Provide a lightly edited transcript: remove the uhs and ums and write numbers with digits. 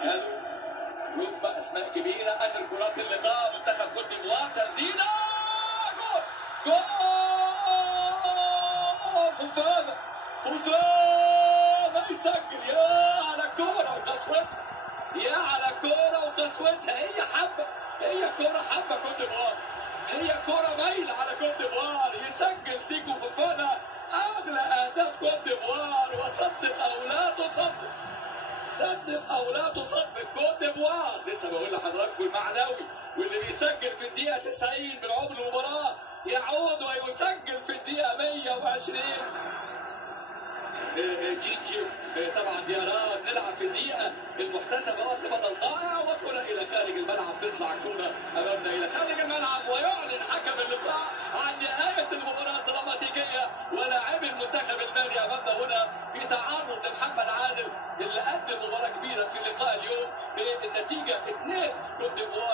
خدوا ربع اسماء كبيره. اخر كرات اللقاء منتخب كوت ديفوار، تسديده جول جول. فوفانا يسجل. يا على الكوره وقسوتها، يا على الكوره وقسوتها. هي كوره حبه كوت ديفوار، هي كوره مايله على كوت ديفوار. يسجل سيكو فوفانا اغلى اهداف كوت ديفوار. وصدق او لا تصدق، صدق او لا تصدق، كوت ديفوار لسه بقول لحضراتكم المعنوي، واللي بيسجل في الدقيقه 90 من عمر المباراه يعود ويسجل في الدقيقه 120. جيجي طبعا دياران. نلعب في الدقيقه المحتسبه وقت بدل ضائع، وكره الى خارج الملعب. تطلع الكره امامنا الى خارج الملعب، ويعلن حكم اللقاء عن نهايه المباراه الدراماتيكيه. ولاعبي المنتخب المالي امامنا هنا في تعرض لمحمد عادل اللي قدم مباراه كبيره في لقاء اليوم بالنتيجه 2 كوت ديفوار